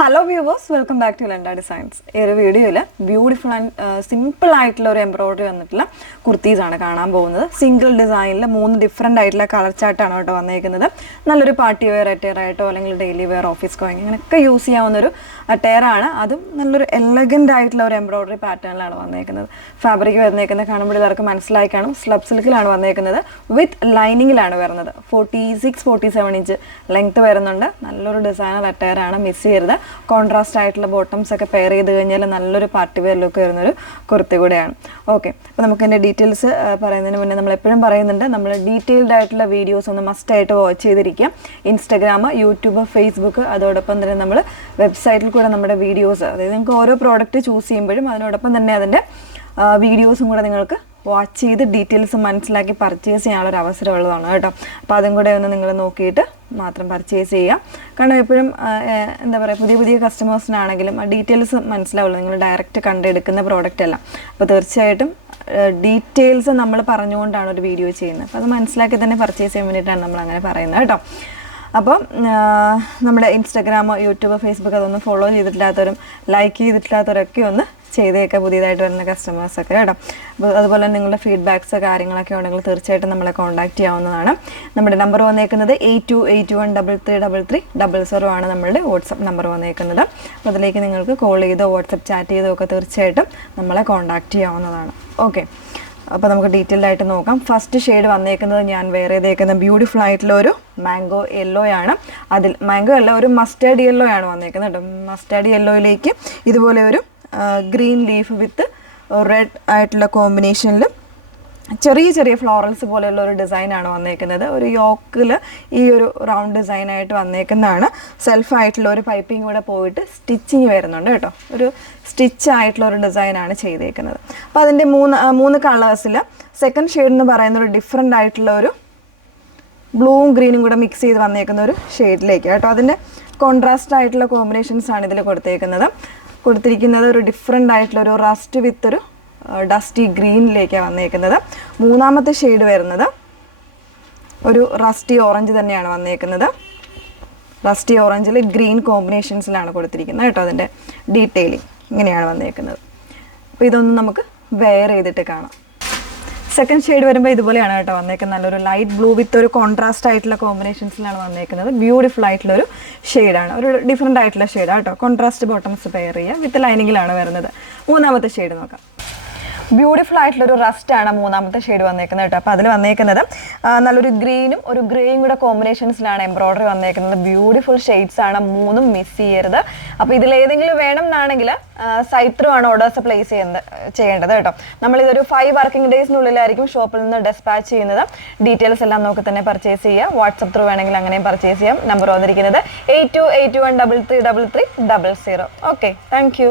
Hello viewers, welcome back to Lenda Designs. In this video, beautiful and simple embroidery kurtis single design, three different color chart. Nalloru party wear attire daily wear office going. Use elegant embroidery pattern. Fabric slub silk with lining 46-47 inch length designer attire. Contrast ആയിട്ടുള്ള bottoms ഒക്കെ pair ചെയ്ത് കഴിഞ്ഞാൽ നല്ലൊരു party wear look വരുന്ന ഒരു കുർത്തി കൂടെയാണ്. Okay. അപ്പോൾ നമുക്ക് ഇതിന്റെ ഡീറ്റെയിൽസ് പറയുന്നതിന് മുന്നേ നമ്മൾ എപ്പോഴും പറയുന്നുണ്ട് നമ്മൾ ഡീറ്റെയിൽഡ് ആയിട്ടുള്ള വീഡിയോസ് ഒന്ന് മസ്റ്റ് ആയിട്ട് വാച്ച് ചെയ്തിരിക്കുക. ഇൻസ്റ്റാഗ്രാം, യൂട്യൂബ്, ഫേസ്ബുക്ക് അതോടൊപ്പം തന്നെ നമ്മൾ വെബ്സൈറ്റിൽ കൂടെ നമ്മുടെ വീഡിയോസ് അതായത് നിങ്ങൾക്ക് ഓരോ പ്രോഡക്റ്റ് ചൂസ് ചെയ്യുമ്പോഴും അതിനോടൊപ്പം തന്നെ അതിന്റെ വീഡിയോസും കൂടെ നിങ്ങൾക്ക് വാച്ച് ചെയ്ത് ഡീറ്റെയിൽസ് മനസ്സിലാക്കി പർച്ചേസ് ചെയ്യാനുള്ള ഒരു അവസരമുള്ളതാണ് കേട്ടോ. അപ്പോൾ അതും കൂടെ ഒന്ന് നിങ്ങൾ നോക്കിയിട്ട് മാത്രം പർച്ചേസ് ചെയ്യുക. കാരണം എപ്പോഴും എന്താ പറയുക പുതിയ കസ്റ്റമേഴ്സിനാണെങ്കിലും ആ ഡീറ്റെയിൽസ് മനസ്സിലാവുള്ളൂ നിങ്ങൾ ഡയറക്റ്റ് കണ്ടെടുക്കുന്ന പ്രോഡക്റ്റ് അല്ല. അപ്പോൾ തീർച്ചയായിട്ടും ഡീറ്റെയിൽസ് നമ്മൾ പറഞ്ഞുകൊണ്ടാണ് ഒരു വീഡിയോ ചെയ്യുന്നത്. അപ്പോൾ അത് മനസ്സിലാക്കി തന്നെ പർച്ചേസ് ചെയ്യാൻ വേണ്ടിയിട്ടാണ് നമ്മൾ അങ്ങനെ പറയുന്നത് കേട്ടോ. അപ്പോൾ നമ്മുടെ ഇൻസ്റ്റാഗ്രാമോ യൂട്യൂബ് ഫേസ്ബുക്ക് അതൊന്നും ഫോളോ ചെയ്തിട്ടില്ലാത്തവരും ലൈക്ക് ചെയ്തിട്ടില്ലാത്തവരൊക്കെ ഒന്ന് ചെയ്തേക്കുക പുതിയതായിട്ട് വരുന്ന കസ്റ്റമേഴ്സൊക്കെ കേട്ടോ. അപ്പോൾ അതുപോലെ നിങ്ങളുടെ ഫീഡ്ബാക്ക്സ് കാര്യങ്ങളൊക്കെ ഉണ്ടെങ്കിൽ തീർച്ചയായിട്ടും നമ്മളെ കോൺടാക്ട് ചെയ്യാവുന്നതാണ്. നമ്മുടെ നമ്പർ വന്നേക്കുന്നത് 8281333300 ആണ് നമ്മളുടെ വാട്സപ്പ് നമ്പർ വന്നേക്കുന്നത്. അപ്പോൾ അതിലേക്ക് നിങ്ങൾക്ക് കോൾ ചെയ്തോ വാട്സപ്പ് ചാറ്റ് ചെയ്തോ ഒക്കെ തീർച്ചയായിട്ടും നമ്മളെ കോൺടാക്ട് ചെയ്യാവുന്നതാണ്. ഓക്കെ, അപ്പോൾ നമുക്ക് ഡീറ്റെയിൽഡ് ആയിട്ട് നോക്കാം. ഫസ്റ്റ് ഷെയ്ഡ് വന്നേക്കുന്നത് ഞാൻ വേറെ ചെയ്തേക്കുന്ന ബ്യൂട്ടിഫുൾ ആയിട്ടുള്ള ഒരു മാംഗോ യെല്ലോ ആണ്. അതിൽ മാംഗോ അല്ല, ഒരു മസ്റ്റാർഡ് യെല്ലോ ആണ് വന്നേക്കുന്നത് കേട്ടോ. മസ്റ്റാർഡ് യെല്ലോയിലേക്ക് ഇതുപോലെ ഒരു ഗ്രീൻ ലീഫ് വിത്ത് റെഡ് ആയിട്ടുള്ള കോമ്പിനേഷനിൽ ചെറിയ ഫ്ലോറൽസ് പോലെയുള്ള ഒരു ഡിസൈനാണ് വന്നേക്കുന്നത്. ഒരു യോക്കിൽ ഈ ഒരു റൗണ്ട് ഡിസൈനായിട്ട് വന്നേക്കുന്നതാണ്. സെൽഫായിട്ടുള്ള ഒരു പൈപ്പിംഗ് കൂടെ പോയിട്ട് സ്റ്റിച്ചിങ് വരുന്നുണ്ട് കേട്ടോ. ഒരു സ്റ്റിച്ച് ആയിട്ടുള്ള ഒരു ഡിസൈനാണ് ചെയ്തേക്കുന്നത്. അപ്പോൾ അതിൻ്റെ മൂന്ന് കളേഴ്സിൽ സെക്കൻഡ് ഷെയ്ഡ് എന്ന് പറയുന്ന ഒരു ഡിഫറെൻ്റ് ആയിട്ടുള്ള ഒരു ബ്ലൂവും ഗ്രീനും കൂടെ മിക്സ് ചെയ്ത് വന്നേക്കുന്ന ഒരു ഷെയ്ഡിലേക്ക് കേട്ടോ. അതിൻ്റെ കോൺട്രാസ്റ്റ് ആയിട്ടുള്ള കോമ്പിനേഷൻസാണ് ഇതിൽ കൊടുത്തിരിക്കുന്നത്. ഒരു ഡിഫറെൻ്റ് ആയിട്ടുള്ള ഒരു റസ്റ്റ് വിത്ത് ഒരു ഡസ്റ്റി ഗ്രീനിലേക്കാണ് വന്നേക്കുന്നത്. മൂന്നാമത്തെ ഷെയ്ഡ് വരുന്നത് ഒരു റസ്റ്റി ഓറഞ്ച് തന്നെയാണ് വന്നേക്കുന്നത്. റസ്റ്റി ഓറഞ്ചിൽ ഗ്രീൻ കോമ്പിനേഷൻസിലാണ് കൊടുത്തിരിക്കുന്നത് കേട്ടോ. അതിൻ്റെ ഡീറ്റെയിലിംഗ് ഇങ്ങനെയാണ് വന്നേക്കുന്നത്. അപ്പോൾ ഇതൊന്നും നമുക്ക് വെയർ ചെയ്തിട്ട് കാണാം. സെക്കൻഡ് ഷെയ്ഡ് വരുമ്പോൾ ഇതുപോലെയാണ് കേട്ടോ വന്നേക്കുന്നത്. നല്ലൊരു ലൈറ്റ് ബ്ലൂ വിത്ത് ഒരു കോൺട്രാസ്റ്റ് ആയിട്ടുള്ള കോമ്പിനേഷൻസിലാണ് വന്നേക്കുന്നത്. ബ്യൂട്ടിഫുൾ ആയിട്ടുള്ളൊരു ഷെയ്ഡാണ്, ഒരു ഡിഫറെൻ്റ് ആയിട്ടുള്ള ഷെയ്ഡാണ് കേട്ടോ. കോൺട്രാസ്റ്റ് ബോട്ടംസ് പെയർ ചെയ്യുക വിത്ത് ലൈനിങ്ങിലാണ് വരുന്നത്. മൂന്നാമത്തെ ഷെയ്ഡ് നോക്കാം. ബ്യൂട്ടിഫുൾ ആയിട്ടുള്ളൊരു റസ്റ്റ് ആണ് മൂന്നാമത്തെ ഷെയ്ഡ് വന്നേക്കുന്നത് കേട്ടോ. അപ്പോൾ അതിൽ വന്നേക്കുന്നത് നല്ലൊരു ഗ്രീനും ഒരു ഗ്രേയും കൂടെ കോമ്പിനേഷൻസിലാണ് എംബ്രോയ്ഡറി വന്നേക്കുന്നത്. ബ്യൂട്ടിഫുൾ ഷെയ്ഡ്സ് ആണ്, മൂന്നും മിസ് ചെയ്യരുത്. അപ്പോൾ ഇതിലേതെങ്കിലും വേണം എന്നാണെങ്കിൽ സൈറ്റ് ത്രൂ ആണ് ഓർഡേഴ്സ് പ്ലേസ് ചെയ്യേണ്ടത് കേട്ടോ. നമ്മളിതൊരു 5 വർക്കിംഗ് ഡേയ്സിനുള്ളിലായിരിക്കും ഷോപ്പിൽ നിന്ന് ഡെസ്പാച്ച് ചെയ്യുന്നത്. ഡീറ്റെയിൽസ് എല്ലാം നോക്കി തന്നെ പർച്ചേസ് ചെയ്യുക. വാട്സപ്പ് ത്രൂ വേണമെങ്കിൽ അങ്ങനെയും പർച്ചേസ് ചെയ്യാം. നമ്പർ വന്നിരിക്കുന്നത് 8281333300. Okay, thank you.